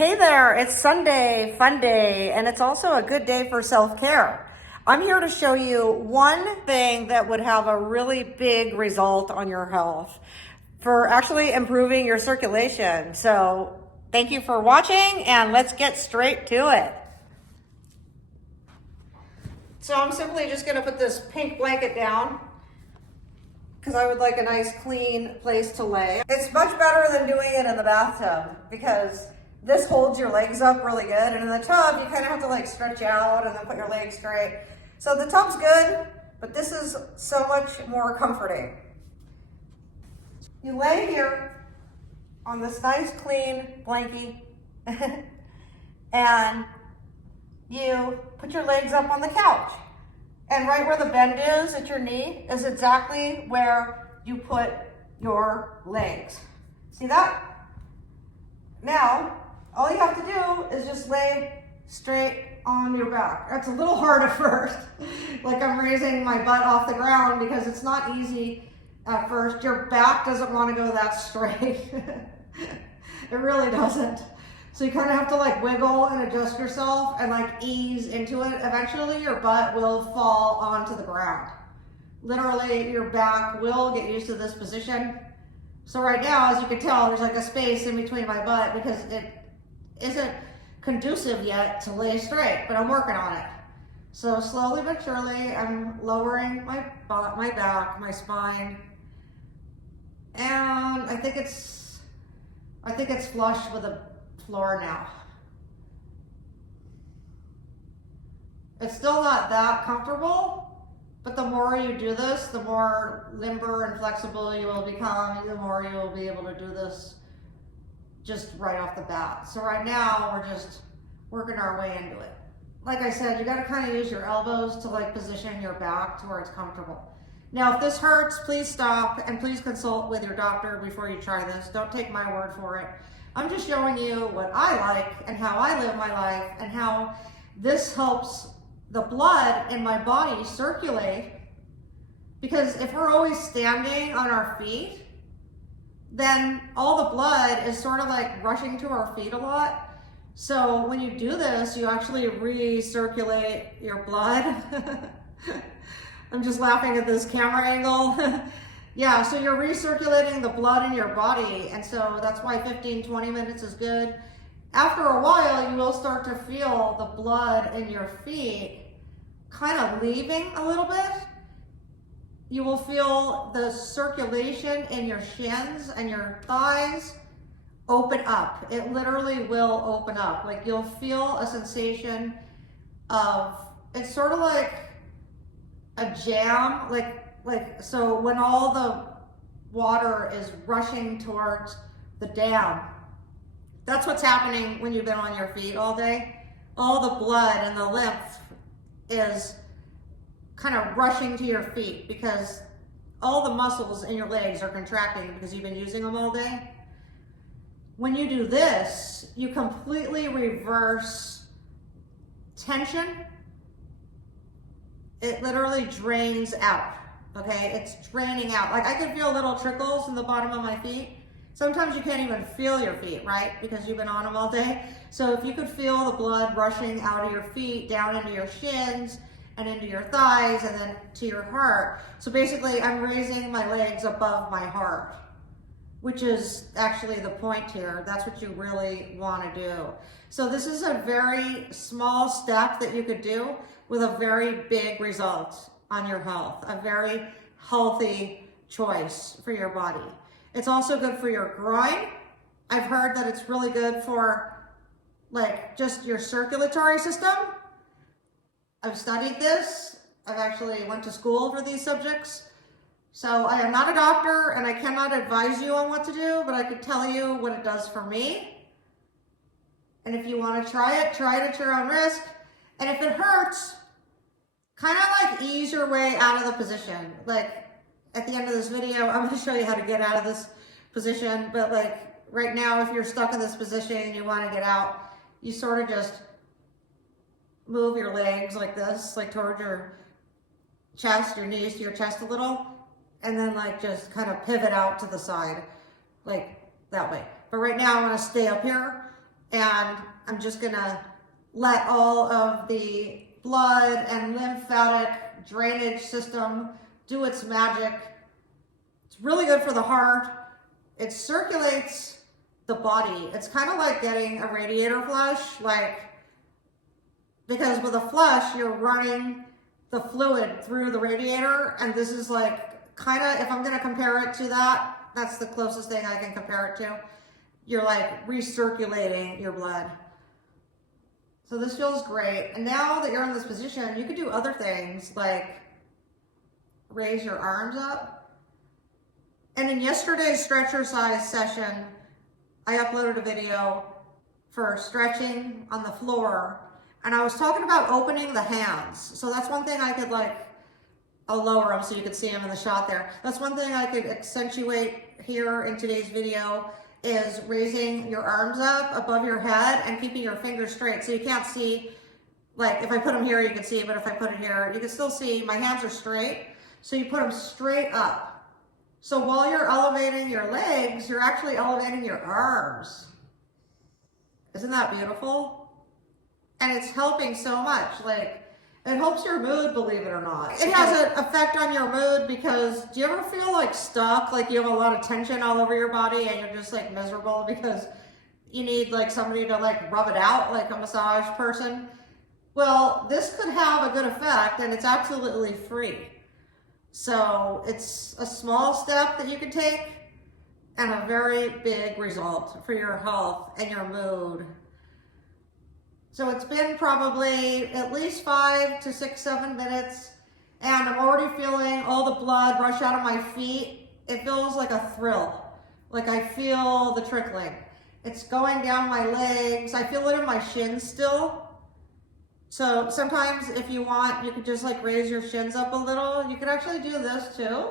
Hey there, it's Sunday, fun day, and it's also a good day for self-care. I'm here to show you one thing that would have a really big result on your health for actually improving your circulation. So thank you for watching, and let's get straight to it. So I'm simply just gonna put this pink blanket down because I would like a nice clean place to lay. It's much better than doing it in the bathtub because this holds your legs up really good, and in the tub you kind of have to like stretch out and then put your legs straight. So the tub's good, but this is so much more comforting. You lay here on this nice clean blankie and you put your legs up on the couch. And right where the bend is at your knee is exactly where you put your legs. See that? Now, all you have to do is just lay straight on your back. That's a little hard at first. Like I'm raising my butt off the ground because it's not easy at first. Your back doesn't want to go that straight. It really doesn't. So you kind of have to like wiggle and adjust yourself and like ease into it. Eventually your butt will fall onto the ground. Literally your back will get used to this position. So right now, as you can tell, there's like a space in between my butt because it isn't conducive yet to lay straight, but I'm working on it. So slowly but surely, I'm lowering my butt, my back, my spine. And I think it's flush with the floor now. It's still not that comfortable, but the more you do this, the more limber and flexible you will become, the more you will be able to do this just right off the bat. So right now, we're just working our way into it. Like I said, you gotta kind of use your elbows to like position your back to where it's comfortable. Now, if this hurts, please stop and please consult with your doctor before you try this. Don't take my word for it. I'm just showing you what I like and how I live my life and how this helps the blood in my body circulate. Because if we're always standing on our feet, then all the blood is sort of like rushing to our feet a lot. So when you do this, you actually recirculate your blood. I'm just laughing at this camera angle. Yeah, so you're recirculating the blood in your body, and so that's why 15-20 minutes is good. After a while, you will start to feel the blood in your feet kind of leaving a little bit. You will feel the circulation in your shins and your thighs open up. It literally will open up. Like you'll feel a sensation of, it's sort of like a jam, so when all the water is rushing towards the dam, that's what's happening when you've been on your feet all day. All the blood and the lymph is kind of rushing to your feet because all the muscles in your legs are contracting because you've been using them all day. When you do this, you completely reverse tension. It literally drains out, okay? It's draining out. Like I can feel little trickles in the bottom of my feet. Sometimes you can't even feel your feet, right? Because you've been on them all day. So if you could feel the blood rushing out of your feet, down into your shins, and into your thighs, and then to your heart. So basically, I'm raising my legs above my heart, which is actually the point here. That's what you really want to do. So this is a very small step that you could do with a very big result on your health, a very healthy choice for your body. It's also good for your groin. I've heard that it's really good for like just your circulatory system. I've studied this. I've actually went to school for these subjects. So I am not a doctor and I cannot advise you on what to do, but I could tell you what it does for me. And if you want to try it at your own risk. And if it hurts, kind of like ease your way out of the position. Like at the end of this video, I'm going to show you how to get out of this position. But like right now, if you're stuck in this position and you want to get out, you sort of just move your legs like this, like towards your chest, your knees to your chest a little. And then like just kind of pivot out to the side, like that way. But right now I want to stay up here And I'm just gonna let all of the blood and lymphatic drainage system do its magic. It's really good for the heart. It circulates the body. It's kind of like getting a radiator flush, because with a flush, you're running the fluid through the radiator, and this is like kind of, if I'm gonna compare it to that, that's the closest thing I can compare it to. You're like recirculating your blood. So this feels great. And now that you're in this position, you can do other things like raise your arms up. And in yesterday's stretchercise session, I uploaded a video for stretching on the floor. And I was talking about opening the hands. So that's one thing I could I'll lower them so you can see them in the shot there. That's one thing I could accentuate here in today's video, is raising your arms up above your head and keeping your fingers straight. So you can't see, like if I put them here, you can see, but if I put it here, you can still see my hands are straight. So you put them straight up. So while you're elevating your legs, you're actually elevating your arms. Isn't that beautiful? And it's helping so much. It helps your mood, believe it or not. It has an effect on your mood because, do you ever feel stuck? You have a lot of tension all over your body and you're just miserable because you need somebody to rub it out, like a massage person? Well, this could have a good effect, and it's absolutely free. So it's a small step that you can take and a very big result for your health and your mood. So it's been probably at least 5 to 6, 7 minutes, and I'm already feeling all the blood rush out of my feet. It feels like a thrill. I feel the trickling. It's going down my legs. I feel it in my shins still. So sometimes if you want, you could just raise your shins up a little. You could actually do this too.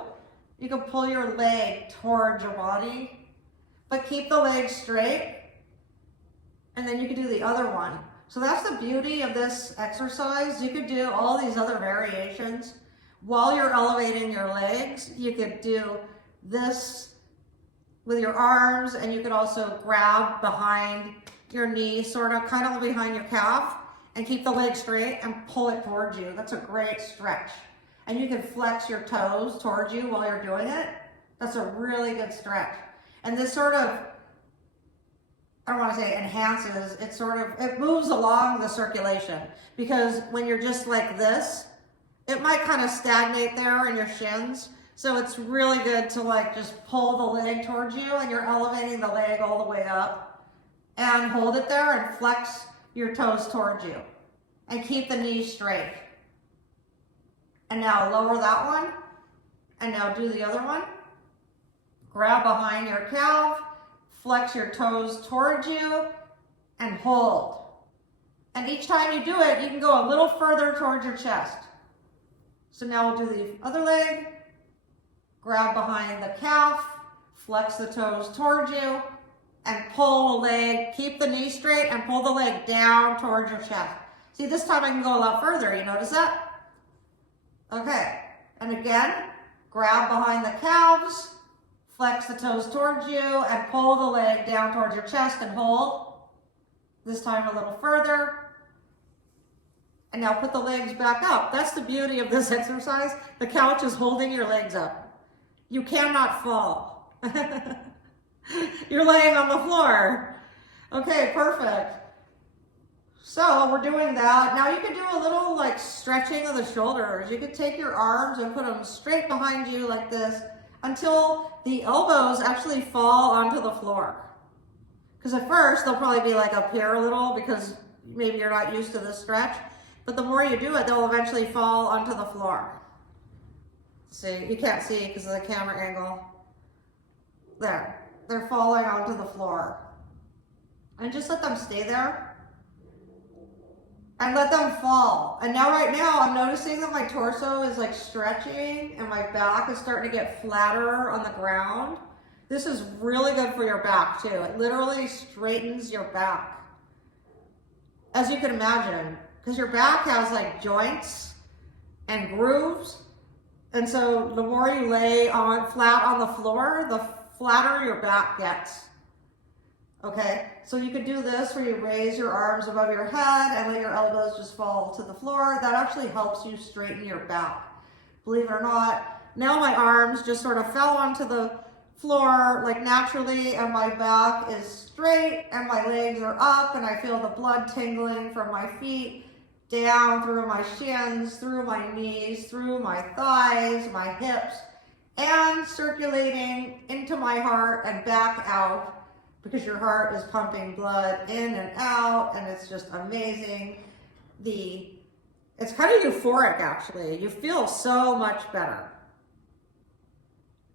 You can pull your leg towards your body, but keep the leg straight. And then you can do the other one. So that's the beauty of this exercise. You could do all these other variations while you're elevating your legs. You could do this with your arms, and you could also grab behind your knee, kind of behind your calf, and keep the leg straight and pull it towards you. That's a great stretch. And you can flex your toes towards you while you're doing it. That's a really good stretch. And this I don't want to say enhances, it moves along the circulation, because when you're just like this, it might kind of stagnate there in your shins. So it's really good to just pull the leg towards you, and you're elevating the leg all the way up, and hold it there and flex your toes towards you and keep the knees straight. And now lower that one, and now do the other one. Grab behind your calf, flex your toes towards you, and hold. And each time you do it, you can go a little further towards your chest. So now we'll do the other leg. Grab behind the calf, flex the toes towards you, and pull the leg. Keep the knee straight and pull the leg down towards your chest. See, this time I can go a lot further. You notice that? Okay. And again, grab behind the calves, flex the toes towards you, and pull the leg down towards your chest and hold. This time a little further. And now put the legs back up. That's the beauty of this exercise. The couch is holding your legs up. You cannot fall. You're laying on the floor. Okay, perfect. So we're doing that. Now you can do a little stretching of the shoulders. You could take your arms and put them straight behind you like this until the elbows actually fall onto the floor. Because at first they'll probably be up here a little because maybe you're not used to this stretch. But the more you do it, they'll eventually fall onto the floor. See, you can't see because of the camera angle. There, they're falling onto the floor. And just let them stay there. And let them fall. And now right now I'm noticing that my torso is stretching and my back is starting to get flatter on the ground. This is really good for your back too. It literally straightens your back. As you can imagine, because your back has joints and grooves. And so the more you lay flat on the floor, the flatter your back gets. Okay, So you could do this where you raise your arms above your head and let your elbows just fall to the floor. That actually helps you straighten your back. Believe it or not, now my arms just sort of fell onto the floor like naturally, and my back is straight and my legs are up, and I feel the blood tingling from my feet down through my shins, through my knees, through my thighs, my hips, and circulating into my heart and back out, because your heart is pumping blood in and out, and it's just amazing. It's kind of euphoric, actually. You feel so much better.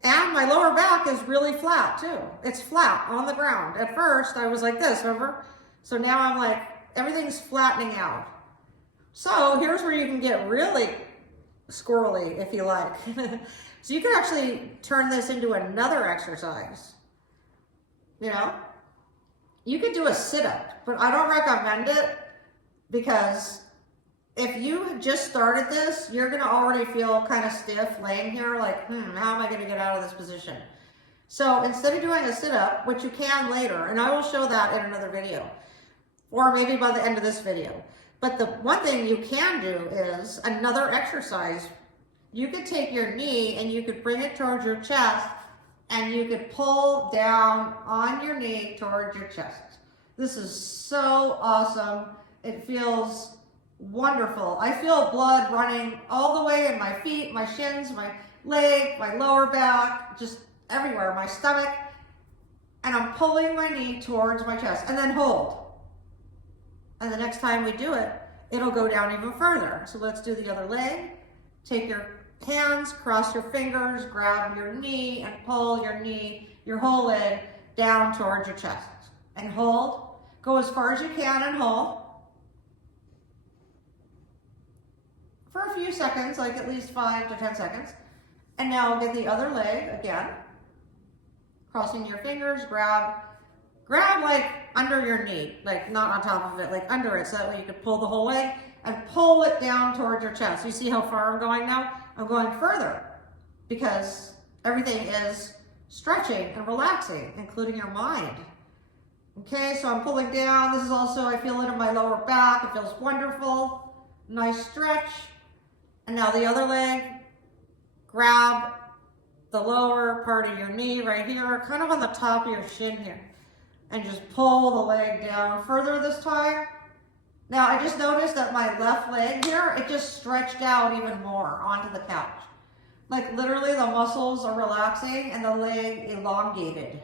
And my lower back is really flat too. It's flat on the ground. At first I was like this, remember? So now I'm like, everything's flattening out. So here's where you can get really squirrely if you like. So you can actually turn this into another exercise. You know, you could do a sit-up, but I don't recommend it, because if you just started this, you're gonna already feel kind of stiff laying here, like, how am I gonna get out of this position? So instead of doing a sit-up, which you can later, and I will show that in another video, or maybe by the end of this video. But the one thing you can do is another exercise. You could take your knee and you could bring it towards your chest, and you could pull down on your knee towards your chest. This is so awesome. It feels wonderful. I feel blood running all the way in my feet, my shins, my leg, my lower back, just everywhere, my stomach. And I'm pulling my knee towards my chest, and then hold. And the next time we do it, it'll go down even further. So let's do the other leg. Take your hands, cross your fingers, grab your knee, and pull your knee, your whole leg, down towards your chest. And hold. Go as far as you can and hold. For a few seconds, like at least 5 to 10 seconds. And now get the other leg again. Crossing your fingers, grab like under your knee, like not on top of it, like under it, so that way you can pull the whole leg and pull it down towards your chest. You see how far I'm going now? I'm going further because everything is stretching and relaxing, including your mind. Okay, so I'm pulling down. This is also, I feel it in my lower back. It feels wonderful. Nice stretch. And now the other leg, grab the lower part of your knee right here, kind of on the top of your shin here, and just pull the leg down further this time. Now I just noticed that my left leg here, it just stretched out even more onto the couch. Like literally the muscles are relaxing and the leg elongated.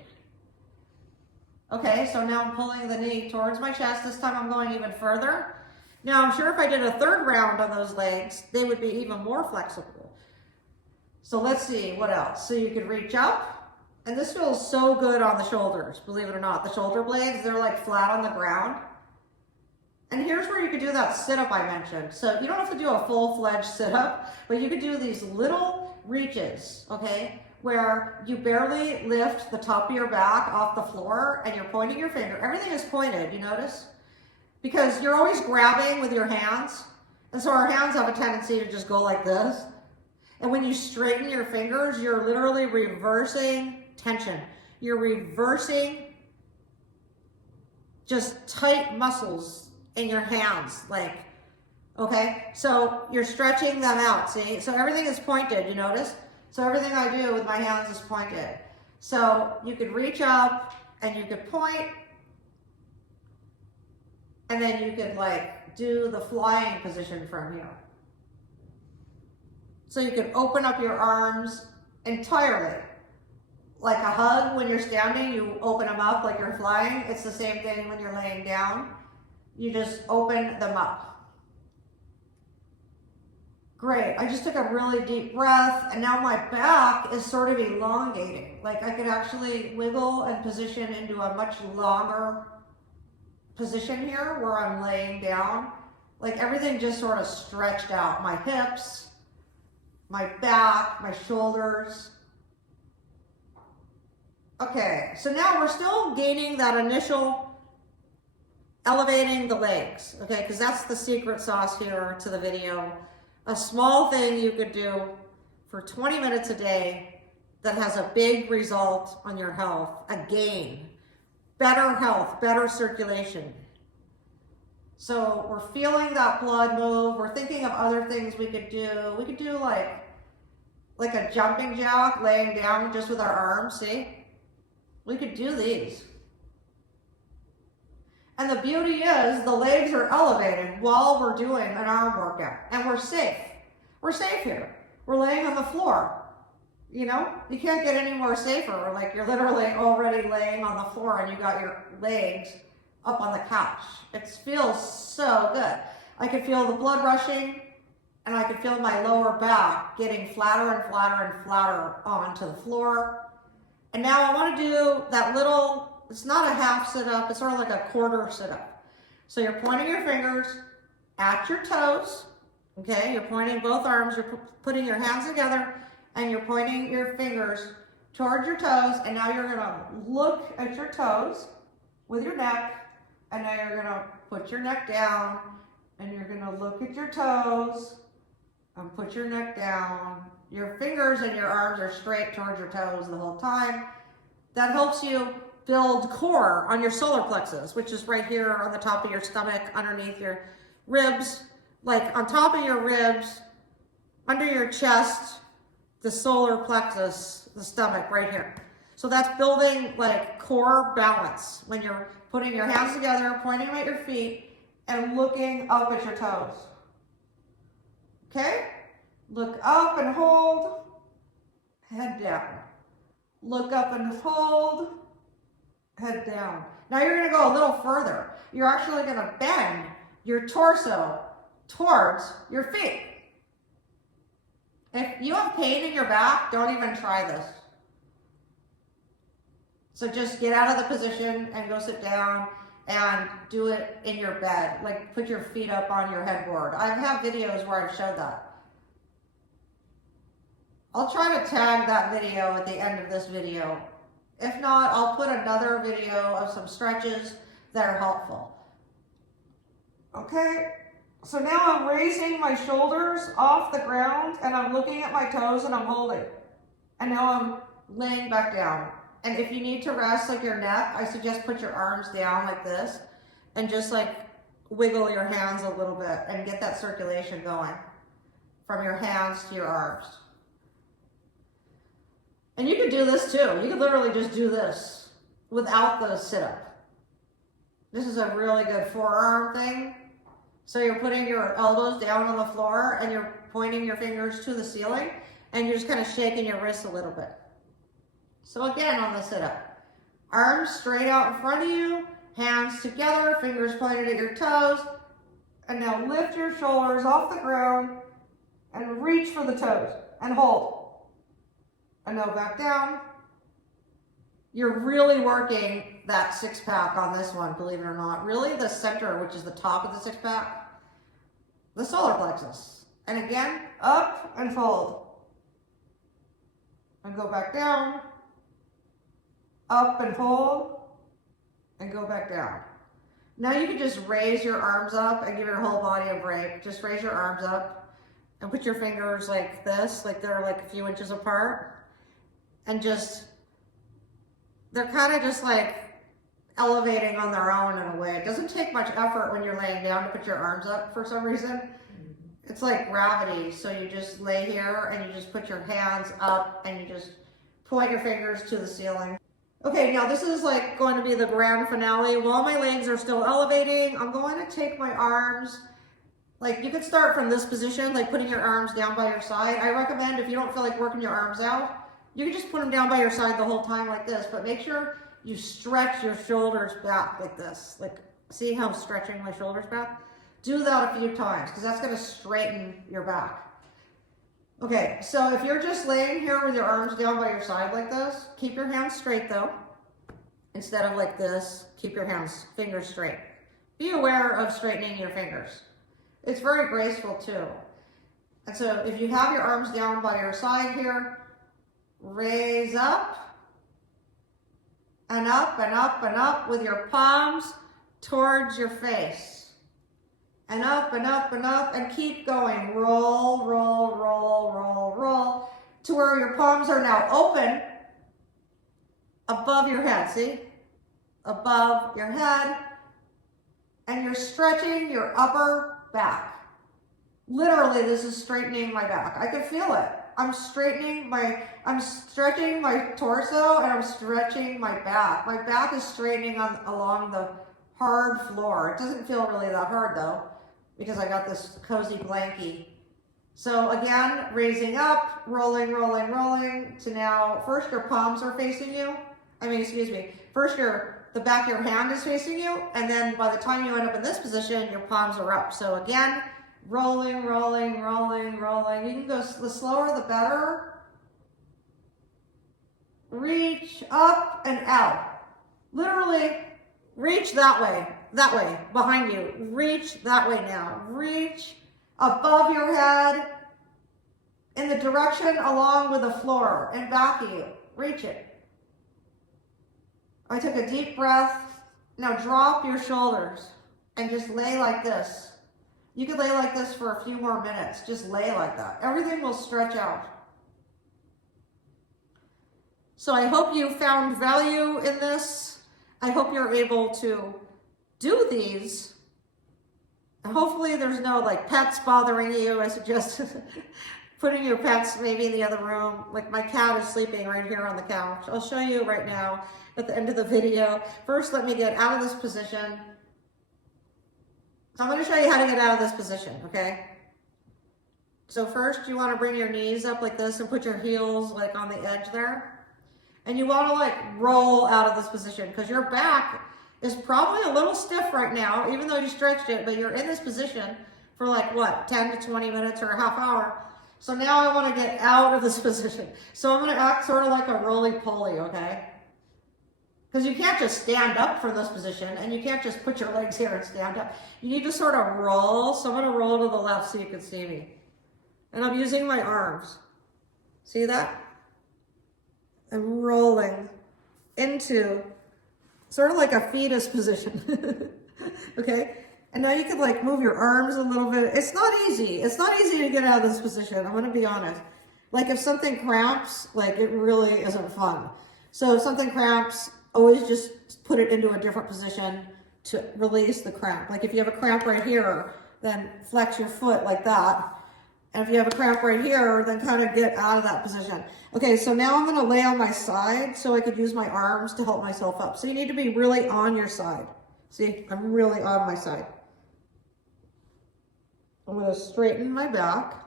Okay, so now I'm pulling the knee towards my chest. This time I'm going even further. Now I'm sure if I did a third round on those legs, they would be even more flexible. So let's see, what else? So you could reach up, and this feels so good on the shoulders, believe it or not. The shoulder blades, they're like flat on the ground. And here's where you could do that sit-up I mentioned. So you don't have to do a full-fledged sit-up, but you could do these little reaches, okay, where you barely lift the top of your back off the floor and you're pointing your finger. Everything is pointed, you notice? Because you're always grabbing with your hands. And so our hands have a tendency to just go like this. And when you straighten your fingers, you're literally reversing tension. You're reversing just tight muscles in your hands, like, okay? So you're stretching them out, see? So everything is pointed, you notice? So everything I do with my hands is pointed. So you could reach up and you could point, and then you could like do the flying position from here. So you could open up your arms entirely. Like a hug when you're standing, you open them up like you're flying. It's the same thing when you're laying down. You just open them up. Great, I just took a really deep breath, and now my back is sort of elongating. Like I could actually wiggle and position into a much longer position here where I'm laying down. Like everything just sort of stretched out. My hips, my back, my shoulders. Okay, so now we're still gaining that initial elevating the legs, okay, because that's the secret sauce here to the video. A small thing you could do for 20 minutes a day that has a big result on your health, a gain. better health, better circulation. So we're feeling that blood move. We're thinking of other things we could do. We could do like a jumping jack, laying down just with our arms, see? We could do these. And the beauty is the legs are elevated while we're doing an arm workout, and we're safe. We're safe here. We're laying on the floor. You know, you can't get any more safer. Like you're literally already laying on the floor and you got your legs up on the couch. It feels so good. I could feel the blood rushing, and I could feel my lower back getting flatter and flatter and flatter onto the floor. And now I want to do that little, it's not a half sit up, it's sort of like a quarter sit up. So you're pointing your fingers at your toes, okay? You're pointing both arms, you're putting your hands together, and you're pointing your fingers towards your toes, and now you're gonna look at your toes with your neck, and now you're gonna put your neck down, and you're gonna look at your toes, and put your neck down. Your fingers and your arms are straight towards your toes the whole time. That helps you build core on your solar plexus, which is right here on the top of your stomach, underneath your ribs, like on top of your ribs, under your chest, the solar plexus, the stomach right here. So that's building like core balance when you're putting your hands together, pointing at your feet, and looking up at your toes. Okay? Look up and hold, head down. Look up and hold, head down. Now you're gonna go a little further. You're actually gonna bend your torso towards your feet. If you have pain in your back, don't even try this. So just get out of the position and go sit down and do it in your bed. Like put your feet up on your headboard. I have videos where I've showed that. I'll try to tag that video at the end of this video. If not, I'll put another video of some stretches that are helpful. Okay, so now I'm raising my shoulders off the ground and I'm looking at my toes and I'm holding. And now I'm laying back down. And if you need to rest like your neck, I suggest put your arms down like this and just like wiggle your hands a little bit and get that circulation going from your hands to your arms. And you could do this too. You could literally just do this without the sit-up. This is a really good forearm thing. So you're putting your elbows down on the floor and you're pointing your fingers to the ceiling and you're just kind of shaking your wrists a little bit. So again on the sit-up, arms straight out in front of you, hands together, fingers pointed at your toes, and now lift your shoulders off the ground and reach for the toes and hold. And now back down. You're really working that six-pack on this one, believe it or not. Really the center, which is the top of the six-pack, the solar plexus. And again, up and fold. And go back down, up and fold, and go back down. Now you can just raise your arms up and give your whole body a break. Just raise your arms up and put your fingers like this, like they're like a few inches apart. And just, they're kind of just like elevating on their own in a way. It doesn't take much effort when you're laying down to put your arms up for some reason. It's like gravity. So you just lay here and you just put your hands up and you just point your fingers to the ceiling. Okay, now this is like going to be the grand finale. While my legs are still elevating, I'm going to take my arms, like you could start from this position, like putting your arms down by your side. I recommend if you don't feel like working your arms out, you can just put them down by your side the whole time like this, but make sure you stretch your shoulders back like this. Like, see how I'm stretching my shoulders back? Do that a few times, because that's gonna straighten your back. Okay, so if you're just laying here with your arms down by your side like this, keep your hands straight though. Instead of like this, keep your fingers straight. Be aware of straightening your fingers. It's very graceful too. And so if you have your arms down by your side here, raise up and up and up and up with your palms towards your face. And up and up and up and keep going. Roll, roll, roll, roll, roll to where your palms are now open above your head, see? above your head, and you're stretching your upper back. Literally, this is straightening my back. I can feel it. I'm stretching my torso and I'm stretching my back. My back is straightening along the hard floor. It doesn't feel really that hard though, because I got this cozy blankie. So again, raising up, rolling, rolling, rolling, to now, first your palms are facing you. First the back of your hand is facing you, and then by the time you end up in this position, your palms are up. So again, rolling, rolling, rolling, rolling. You can go, the slower the better. Reach up and out. Literally, reach that way, behind you. Reach that way now. Reach above your head in the direction along with the floor and back of you. Reach it. I took a deep breath. Now drop your shoulders and just lay like this. You could lay like this for a few more minutes. Just lay like that. Everything will stretch out. So I hope you found value in this. I hope you're able to do these. And hopefully there's no like pets bothering you. I suggest putting your pets maybe in the other room. Like my cat is sleeping right here on the couch. I'll show you right now at the end of the video. First, let me get out of this position. So I'm going to show you how to get out of this position, okay? So first you want to bring your knees up like this and put your heels like on the edge there. And you want to like roll out of this position because your back is probably a little stiff right now, even though you stretched it, but you're in this position for like what, 10 to 20 minutes or a half hour. So now I want to get out of this position. So I'm going to act sort of like a roly-poly, okay? Because you can't just stand up for this position, and you can't just put your legs here and stand up. You need to sort of roll. So I'm going to roll to the left so you can see me. And I'm using my arms. See that? I'm rolling into sort of like a fetus position. Okay? And now you can like move your arms a little bit. It's not easy. It's not easy to get out of this position. I'm going to be honest. Like if something cramps, like it really isn't fun. So if something cramps, always just put it into a different position to release the cramp. Like if you have a cramp right here, then flex your foot like that. And if you have a cramp right here, then kind of get out of that position. Okay, so now I'm gonna lay on my side so I could use my arms to help myself up. So you need to be really on your side. See, I'm really on my side. I'm gonna straighten my back.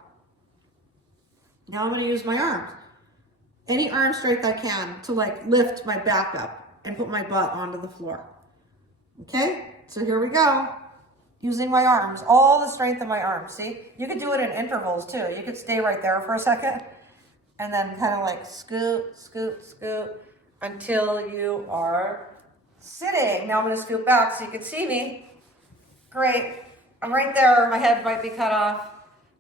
Now I'm gonna use my arms. Any arm strength I can to like lift my back up and put my butt onto the floor. Okay, so here we go. Using my arms, all the strength in my arms. See, you could do it in intervals too. You could stay right there for a second and then kind of like scoot, scoot, scoot until you are sitting. Now I'm gonna scoot back so you can see me. Great, I'm right there. My head might be cut off.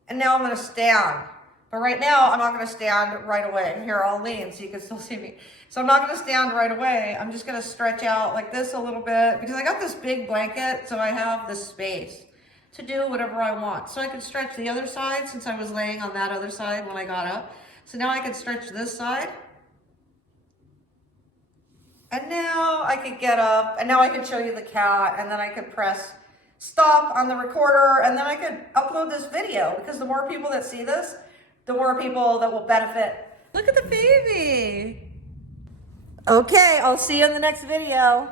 And now I'm gonna stand. But right now, I'm not gonna stand right away. Here, I'll lean so you can still see me. So I'm not gonna stand right away. I'm just gonna stretch out like this a little bit because I got this big blanket, so I have this space to do whatever I want. So I can stretch the other side since I was laying on that other side when I got up. So now I can stretch this side. And now I could get up, and now I could show you the cat, and then I could press stop on the recorder, and then I could upload this video because the more people that see this, the more people that will benefit. Look at the baby. Okay, I'll see you in the next video.